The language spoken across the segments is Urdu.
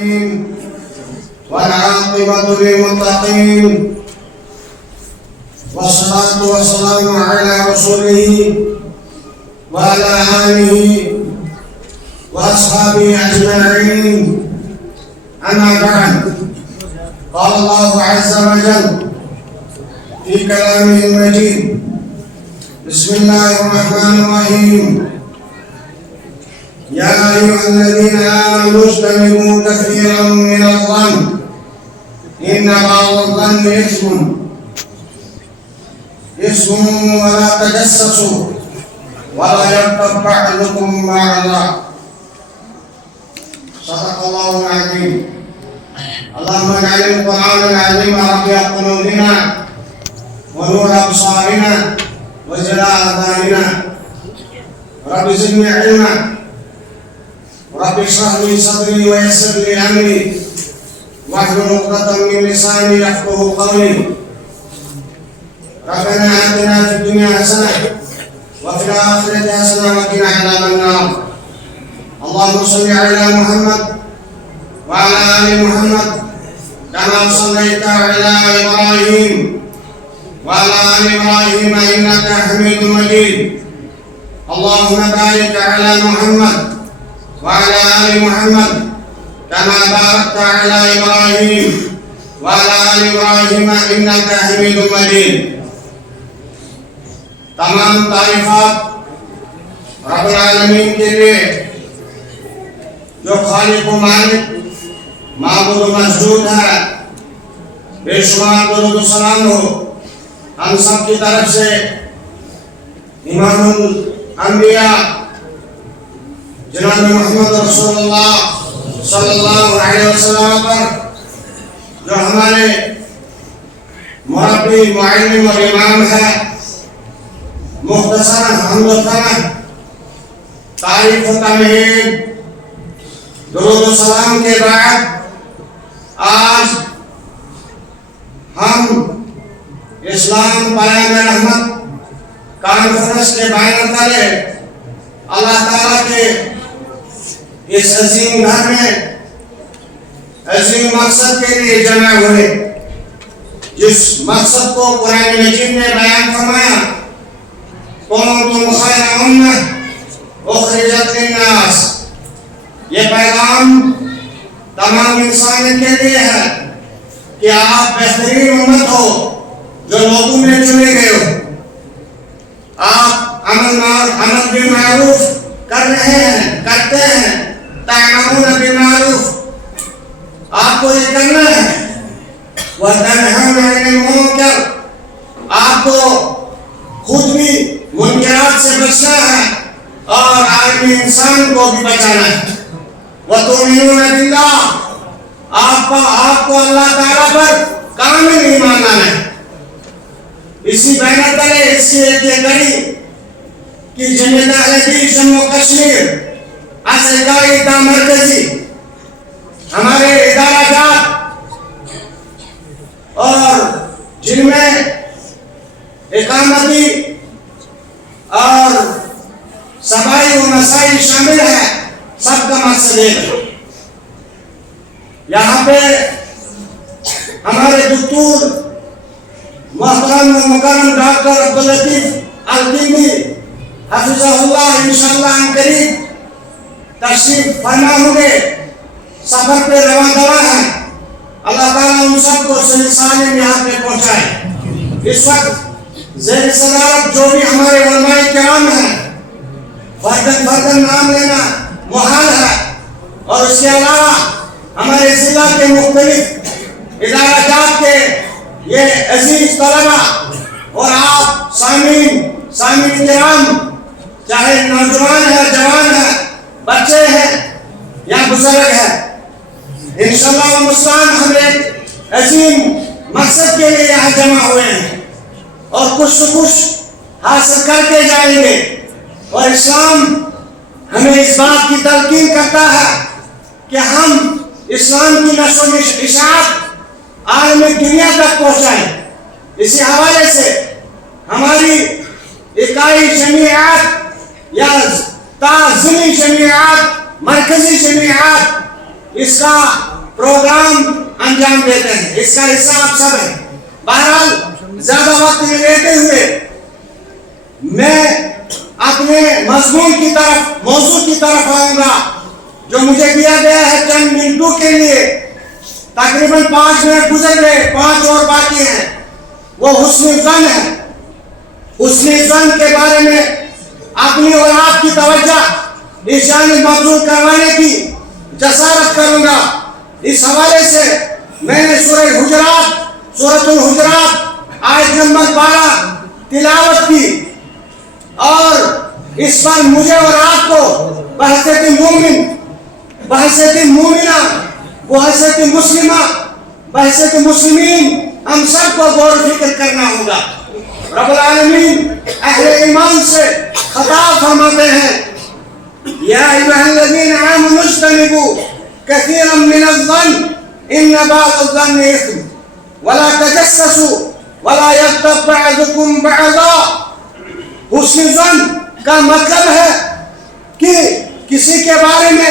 العالمين والعاقبة للمتقين والصلاة والسلام على رسوله وعلى آله وأصحابه أجمعين. أما بعد، قال الله عز وجل في كلامه المجيد: بسم الله الرحمن الرحيم. يا أيها الذين آمنوا اجتنبوا كثيرا من الظن إن بعض الظن إثم ولا تجسسوا ولا يغتب بعضكم بعضا. صدق الله العظيم. اللهم اجعل القرآن العظيم ربيع قلوبنا ونور أبصارنا وجلاء أذاننا. رب زدني علما، رب اشرح لي صدري ويسر لي أمري واحلل عقدة من لساني يفقهوا قولي. ربنا آتنا في الدنيا حسنة وفي الآخرة حسنة وقنا عذاب النار. اللهم صل على محمد وعلى آل محمد كما صليت على إبراهيم وعلى آل إبراهيم إنك حميد مجيد. اللهم بارك على محمد وعلى آل محمد كما باركت على إبراهيم وعلى آل إبراهيم إنك حميد مجيد. تمام تعریفات رب العالمین کے لیے جو خالق و مالک معبود و مسجود ہے. بے شمار درود و سلام ہو ہم سب کی طرف سے امام الانبیاء جناب محمد رسول اللہ صلی اللہ علیہ وسلم پر، جو ہمارے مربی، معلم اور امام ہے. مختصر حمد و ثنا، تعریف و تمہید، درود و سلام کے بعد آج ہم اسلام پیام رحمت کانفرنس کے بینر تلے اللہ تعالیٰ کے اس عظیم گھر میں عظیم مقصد کے لیے جمع ہوئے، جس مقصد کو قرآن مجید نے بیان فرمایا: کنتم خیر امہ اخرجت للناس. یہ پیغام تمام انسانیت کے لیے ہے کہ آپ بہترین امت ہو جو لوگوں میں چنے گئے ہو. آپ عمل بالمعروف کر رہے ہیں، کرتے ہیں. تعملون بالمعروف، آپ کو یہ کرنا ہے. وتنہون عن المنکر، آپ کو خود بھی منکرات سے بچنا ہے اور عالمی انسان کو بھی بچانا ہے. وتؤمنون باللہ، آپ کو اللہ تعالیٰ پر کامل ایمان لانا ہے. اسی بینر تلے اس کی ایک کڑی کہ جمعیت اہل حدیث جموں کشمیر اصلگاہی تا مرکزی ہمارے ادارہ جات اور جن میں اقامتی اور صفائی و مسائل شامل ہے، سب کا مقصد ہے. یہاں پہ ہمارے دکتور محترم و مکرم ڈاکٹر عبداللطیف القیمی حفظہ اللہ انشاءاللہ ان قریب تشریف فرما ہوں گے، سفر پہ رواں دوا ہیں. اللہ تعالیٰ ان سب کو صحیح سالم یہاں پہ پہنچائے. اس وقت زیر صدارت جو بھی ہمارے علماء کرام ہیں، فردن نام لینا محال ہے، اور اس کے علاوہ ہمارے ضلع کے مختلف ادارہ جات کے یہ عزیز طلبہ اور آپ سامعین کرام، چاہے نوجوان ہے، جوان ہے، بچے ہیں یا بزرگ ہیں، انشاءاللہ المستعان ہم ایک عظیم مقصد کے لیے یہاں جمع ہوئے ہیں اور کچھ سے کچھ حاصل کر کے جائیں گے. اور اسلام ہمیں اس بات کی تلقین کرتا ہے کہ ہم اسلام کی نشر و اشاعت عالمی دنیا تک پہنچائیں. اسی حوالے سے ہماری اکائی جمعیات یا تعظیمی جمعیات، مرکزی جمعیات اس کا پروگرام انجام دیتے ہیں، اس کا حصہ آپ سب ہے۔ بہرحال زیادہ وقت میں لیتے ہوئے میں اپنے مضمون کی طرف، موضوع کی طرف آؤں گا جو مجھے دیا گیا ہے چند منٹوں کے لیے۔ تقریباً 5 منٹ گزر گئے، 5 اور باقی ہیں۔ وہ حسن ظن ہے۔ حسن ظن کے بارے میں اپنی اور آپ کی توجہ اس جانب مبذول کروانے کی جسارت کروں گا۔ اس حوالے سے میں نے سورۃ الحجرات آیت نمبر 12 تلاوت کی، اور اس پر مجھے اور آپ کو بحیثیت مومن، بحیثیت مومنہ، بحیثیت مسلمہ، بحیثیت مسلمین ہم سب کو غور و فکر کرنا ہوگا۔ رب العالمین اہل ایمان سے خطاب فرماتے ہیں، یا ایھا الذین آمنوا اجتنبوا کثیرا من الظن ان بعض الظن اثم ولا تجسسوا ولا یغتب بعضکم بعضا۔ حسن ظن کا مطلب ہے کہ کسی کے بارے میں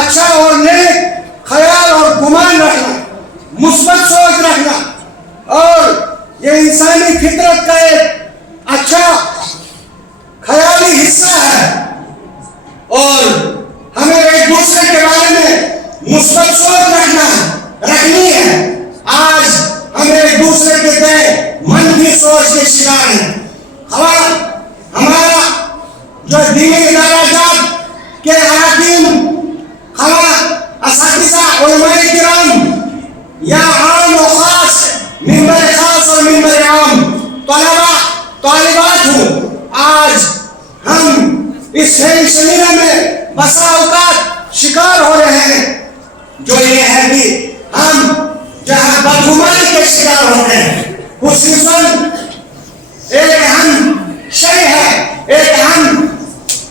اچھا اور نیک خیال اور گمان رکھنا، مثبت سوچ رکھنا، اور یہ انسانی فطرت کا ایک اچھا خیالی حصہ ہے، اور ہمیں ایک دوسرے کے بارے میں مثبت سوچ رکھنی ہے۔ آج ہم ایک دوسرے کے تئیں منفی سوچ کے شکار ہیں۔ ہمارا جو دینی ادارہ جات کے اراکین، اساتذہ، علماء کرام، یا عام و خاص، ممبر خاص اور ممبر عام، طلباء، طالبات ہوں، آج ہم اس سلسلے میں بسا اوقات شکار ہو رہے ہیں، جو یہ ہے کہ ہم جہاں بدگمانی کے شکار ہوتے ہیں۔ حسن ظن ایک اہم شے ہے، ایک اہم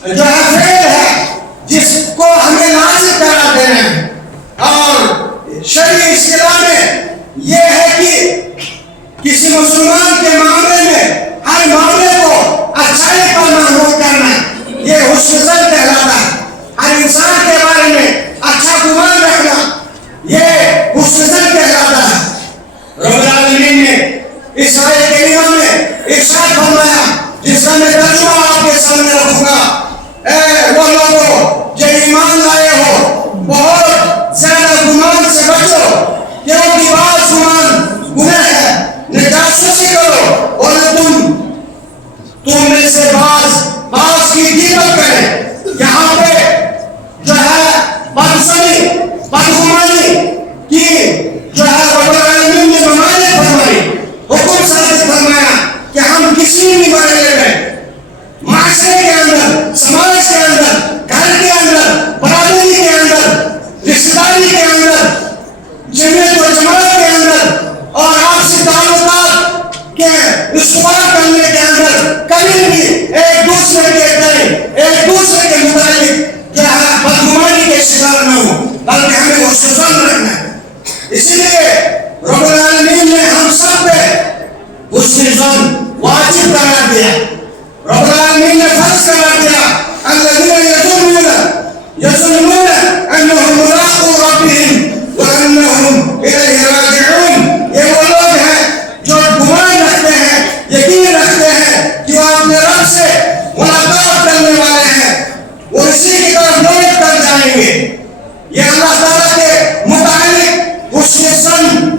جو ہے فعل ہے، جس کو ہمیں لازم قرار دینا ہے، اور شرعی اصطلاح میں یہ ہے کہ کسی مسلمان کے معاملے میں ہر معاملے کو اچھائی پر محمول کرنا، یہ حسن ظن کہلاتا ہے۔ ہر انسان کے بارے میں اچھا گمان رکھنا، یہ حسن ظن کہلاتا ہے۔ رب العالمین نے اس آیت کریمہ میں ارشاد فرمایا، جس کا میں ترجمہ آپ کے سامنے رکھوں گا، اے وہ لوگوں جو ایمان لائے ہو، بہت زیادہ گمان سے بچو، کیونکہ بعض گمان گناہ ہے۔ نہ جاسوسی کرو، اور نہ تم میں سے بعض کی غیبت کرے۔ یہاں پہ جو ہے بدزنی، بدگمانی کی جو ہے رب العالمین نے ممانعت فرمائی، حکم ثابت فرمایا کہ ہم کسی بھی معاملے میں، معاشرے کے اندر، سماج کے اندر، گھر کے اندر، برادری کے اندر، رشتہ داری کے اندر، جمعیت و جماعت کے اندر، اور آپسی تعلقات کے استوار کرنے کے اندر کبھی بھی ایک دوسرے کے تئیں، ایک دوسرے کے متعلق جو ہے بدگمانی کے شکار نہ ہو، بلکہ ہمیں حسن ظن رکھنا ہے۔ اسی لیے رب العالمین نے ہم سب پہ حسن ظن واجب قرار دیا۔ رب العالمین نے فرض قرار دیا، الذین یظنون انہم ملاقو ربہم وانہم الیہ راجعون۔ یہ وہ لوگ ہیں جو گمان رکھتے ہیں، یقین رکھتے ہیں کہ وہ اپنے رب سے ملاقات کرنے والے ہیں، وہ اسی کی طرف لوٹ کر جائیں گے۔ یہ اللہ تعالیٰ کے متعلق حسن ظن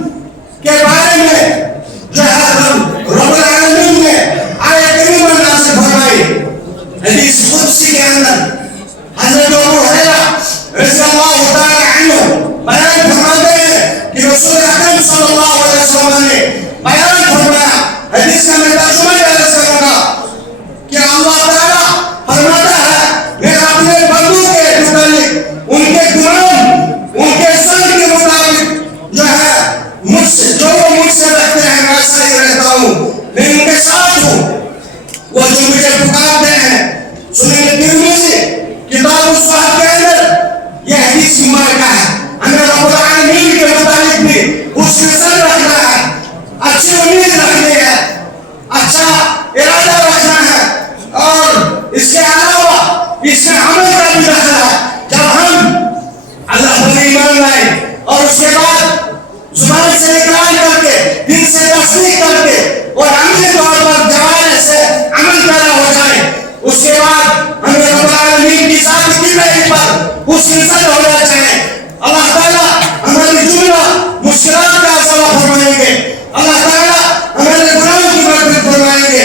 مشکلات کا عذاب فرمائیں گے، اللہ تعالیٰ ہمارے گناہوں کی مغفرت فرمائیں گے.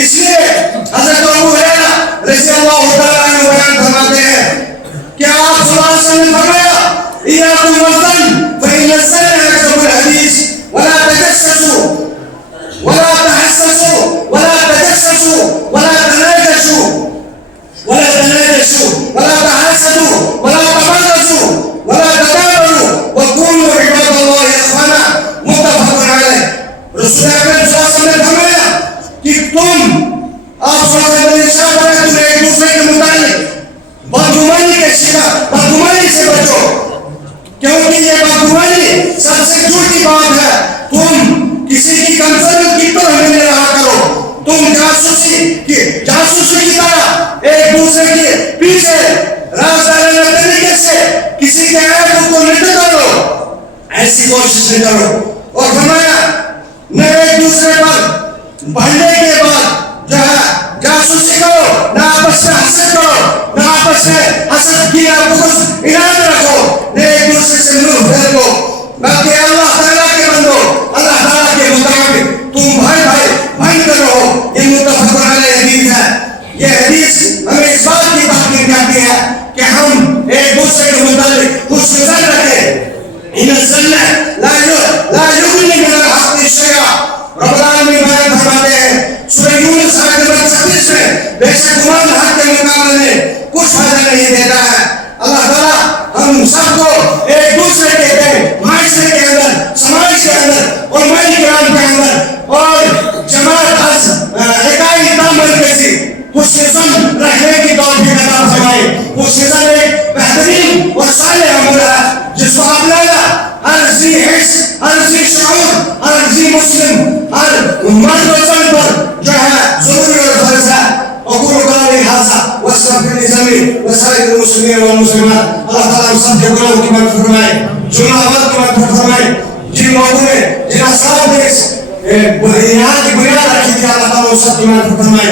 اس لیے حضرت ابو ہریرہ رضی اللہ تعالیٰ عنہ بیان فرماتے ہیں کہ آپ صلی اللہ علیہ وسلم نے فرمایا ایاکم والظن فإن الظن أكذب الحديث ولا تجسسوا ولا تحسسوا ولا تجسسوا ولا تناجشوا ولا تحاسدوا ولا تبغضوا ولا تدابروا وكونوا عباد الله إخوانا. متفق علیہ. رسول اکرم صلی اللہ علیہ وسلم نے فرمایا کہ تم آپ صلی اللہ علیہ وسلم تم ایک دوسرے کے متعلق بدگمانی سے بچو، کیونکہ یہ بدگمانی سب سے جھوٹی بات ہے. تم کسی کی کمزوری کی طرح نہیں رہا کرو. تم جاسوسی کی طرح ایک دوسرے کے پیچھے رازدارانہ طریقے سے کسی کے عیبوں کو نہ کرو، ایسی کوشش نہ کرو. اور فرمایا نہ ایک دوسرے پر بڑھنے کے بعد جو ہے جاسوسی کرو، نہ آپس میں حسد کرو، نہ آپس میں حسد کی بغض اناد رکھو، نہ ایک دوسرے سے منہ پھیرو، بلکہ اللہ تعالیٰ کے بندو، اللہ تعالیٰ کے مطابق تم بھائی بندر رہو. یہ متفق علیہ حدیث ہے. یہ حدیث ہمیں اس بات کی تاکید کرتی ہے کہ ہم ایک دوسرے کے متعلق حسن ظن رکھیں. ان الظن لا یغنی من الحق شیئا. رب العالمین بیان فرماتے ہیں سورہ یونس آیت نمبر 36 میں بے شک گمان حق کے مقابلے میں کچھ فائدہ نہیں دیتا ہے. اللہ تعالیٰ ہم سب کو ایک دوسرے کے معاشرے کے اندر، سماج کے اندر، علماء کرام کے اندر اور جماعت اکائی تعمیر کیسی حسن ظن رکھنے کی توفیق عطا فرمائے. حسن ظن ایک بہترین اور صالح عمل ہے جس کو اپنانا ہر ذی حس، ہر ذی شعور، ہر ذی مسلم، ہر مرد و زن پر جو ہے ضروری اور فرض ہے. اقول قولی ھذا واستغفر لذنبی وسائر المسلمین والمسلمات. اللہ تعالیٰ ہم سب کے گناہوں کی مغفرت فرمائے، جنابت کی مغفرت فرمائے. جن لوگوں نے جن اثرات نے اس یہاں کی بنیاد رکھی تھی اللہ تعالیٰ ہم سب کی مغفرت فرمائے.